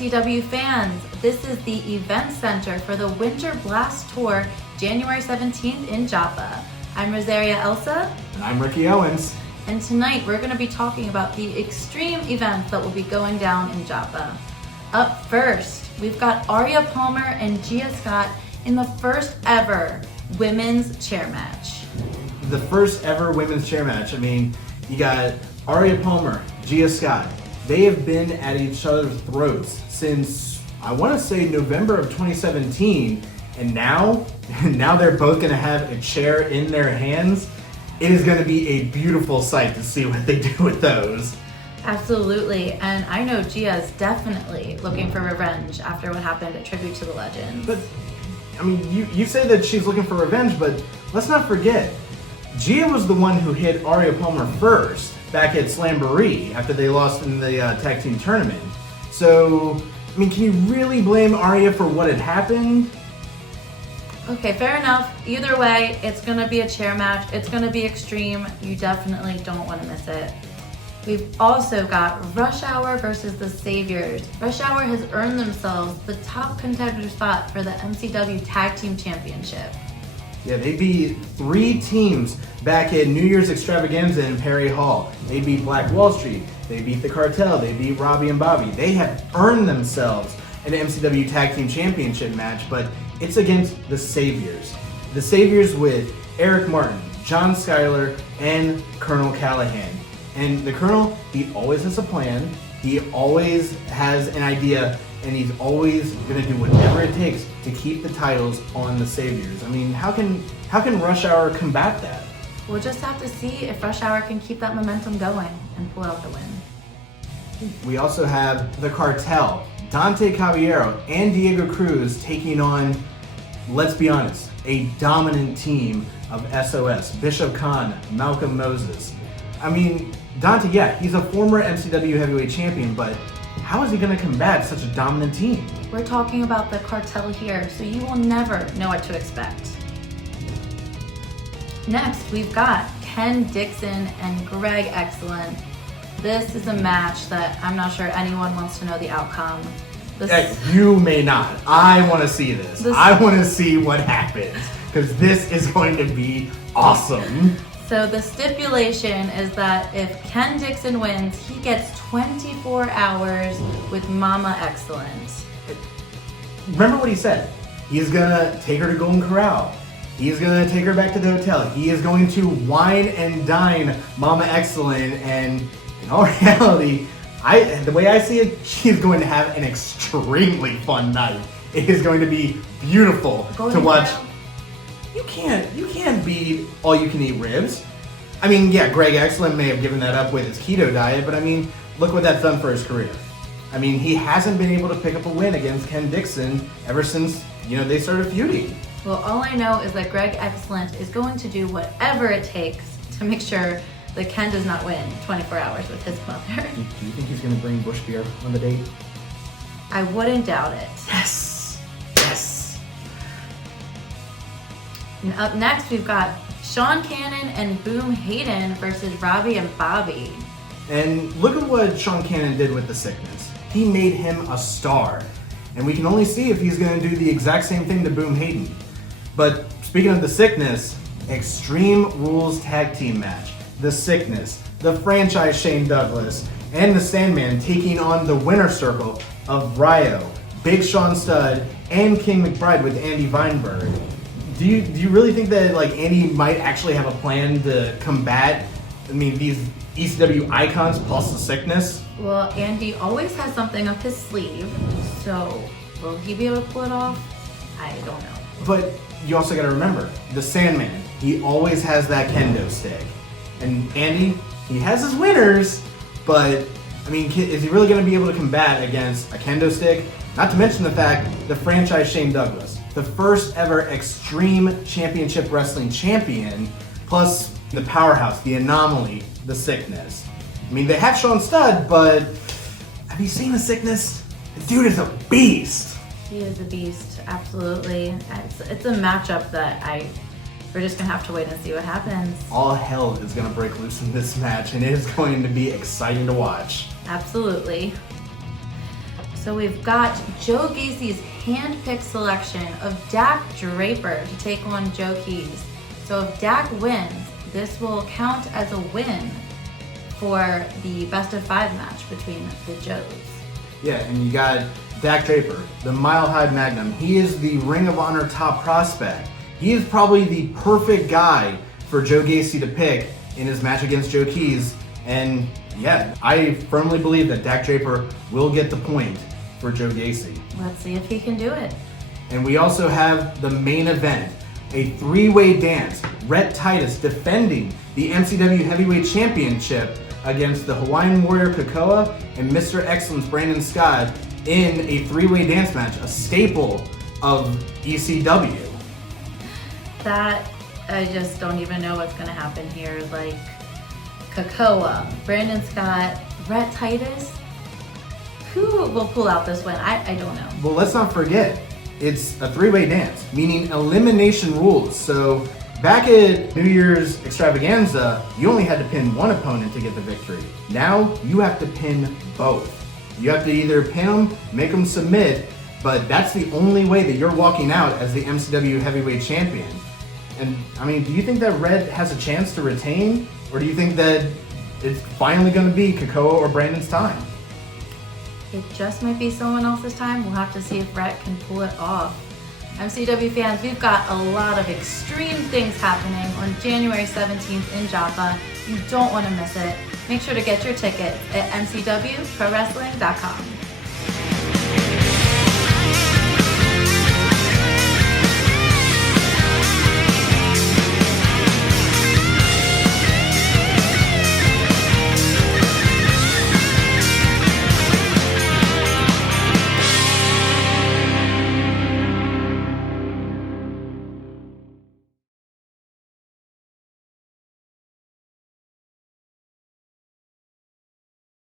MCW fans, this is the event center for the Winter Blast Tour, January 17th in Joppa. I'm Rosaria Elsa. And I'm Ricky Owens. And tonight we're going to be talking about the extreme events that will be going down in Joppa. Up first, we've got Aria Palmer and Gia Scott in the first ever women's chair match. The first ever women's chair match. I mean, you got Aria Palmer, Gia Scott. They have been at each other's throats since, I want to say, November of 2017. And now they're both going to have a chair in their hands. It is going to be a beautiful sight to see what they do with those. Absolutely, and I know Gia is definitely looking for revenge after what happened at Tribute to the Legends. But, I mean, you say that she's looking for revenge, but let's not forget, Gia was the one who hit Aria Palmer first back at Slamboree after they lost in the tag team tournament. So, I mean, can you really blame Aria for what had happened? Okay, fair enough. Either way, it's gonna be a chair match. It's gonna be extreme. You definitely don't want to miss it. We've also got Rush Hour versus the Saviors. Rush Hour has earned themselves the top contender spot for the MCW Tag Team Championship. Yeah, they beat 3 teams back in New Year's Extravaganza in Perry Hall. They beat Black Wall Street. They beat the Cartel. They beat Robbie and Bobby. They have earned themselves an MCW Tag Team Championship match, but it's against the Saviors. The Saviors with Eric Martin, John Schuyler, and Colonel Callahan. And the Colonel, he always has a plan. He always has an idea, and he's always gonna do whatever it takes to keep the titles on the Saviors. I mean, how can Rush Hour combat that? We'll just have to see if Rush Hour can keep that momentum going and pull out the win. We also have the Cartel, Dante Caballero and Diego Cruz taking on, let's be honest, a dominant team of SOS, Bishop Khan, Malcolm Moses. I mean, Dante, yeah, he's a former MCW heavyweight champion, but how is he going to combat such a dominant team? We're talking about the Cartel here, so you will never know what to expect. Next, we've got Ken Dixon and Greg Excellent. This is a match that I'm not sure anyone wants to know the outcome. You may not. I want to see this. I want to see what happens, because this is going to be awesome. So the stipulation is that if Ken Dixon wins, he gets 24 hours with Mama Excellent. Remember what he said. He's gonna take her to Golden Corral. He's gonna take her back to the hotel. He is going to wine and dine Mama Excellent, and in all reality, the way I see it, she's going to have an extremely fun night. It is going to be beautiful to watch. You can't beat all-you-can-eat ribs. I mean, yeah, Greg Excellent may have given that up with his keto diet, but I mean, look what that's done for his career. I mean, he hasn't been able to pick up a win against Ken Dixon ever since, they started feuding. Well, all I know is that Greg Excellent is going to do whatever it takes to make sure that Ken does not win 24 hours with his mother. Do you think he's going to bring Bush beer on the date? I wouldn't doubt it. Yes! And up next, we've got Sean Cannon and Boom Hayden versus Robbie and Bobby. And look at what Sean Cannon did with the Sickness. He made him a star. And we can only see if he's going to do the exact same thing to Boom Hayden. But speaking of the Sickness, Extreme Rules Tag Team match. The Sickness, the franchise Shane Douglas, and the Sandman taking on the winner circle of Ryo, Big Sean Studd, and King McBride with Andy Weinberg. Do you really think that Andy might actually have a plan to combat, these ECW icons plus the Sickness? Well, Andy always has something up his sleeve, so will he be able to pull it off? I don't know. But you also got to remember, the Sandman, he always has that kendo stick. And Andy, he has his winners, but is he really going to be able to combat against a kendo stick? Not to mention the fact the franchise Shane Douglas, the first ever Extreme Championship Wrestling champion, plus the powerhouse, the anomaly, the Sickness. They have Sean Studd, but have you seen the Sickness? The dude is a beast. He is a beast, absolutely. It's a matchup that we're just gonna have to wait and see what happens. All hell is gonna break loose in this match, and it is going to be exciting to watch. Absolutely. So we've got Joe Gacy's hand-picked selection of Dak Draper to take on Joe Keys. So if Dak wins, this will count as a win for the best of 5 match between the Joes. Yeah, and you got Dak Draper, the Mile High Magnum. He is the Ring of Honor top prospect. He is probably the perfect guy for Joe Gacy to pick in his match against Joe Keys. And yeah, I firmly believe that Dak Draper will get the point for Joe Gacy. Let's see if he can do it. And we also have the main event, a 3-way dance. Rhett Titus defending the MCW Heavyweight Championship against the Hawaiian Warrior Kekoa and Mr. Excellence Brandon Scott in a 3-way dance match, a staple of ECW. That, I just don't even know what's gonna happen here. Like, Kekoa, Brandon Scott, Rhett Titus. Who will pull out this win? I don't know. Well, let's not forget, it's a 3-way dance, meaning elimination rules. So back at New Year's Extravaganza, you only had to pin one opponent to get the victory. Now you have to pin both. You have to either pin them, make them submit, but that's the only way that you're walking out as the MCW Heavyweight Champion. And I mean, do you think that Red has a chance to retain? Or do you think that it's finally going to be Kekoa or Brandon's time? It just might be someone else's time. We'll have to see if Rhett can pull it off. MCW fans, we've got a lot of extreme things happening on January 17th in Joppa. You don't want to miss it. Make sure to get your tickets at mcwprowrestling.com.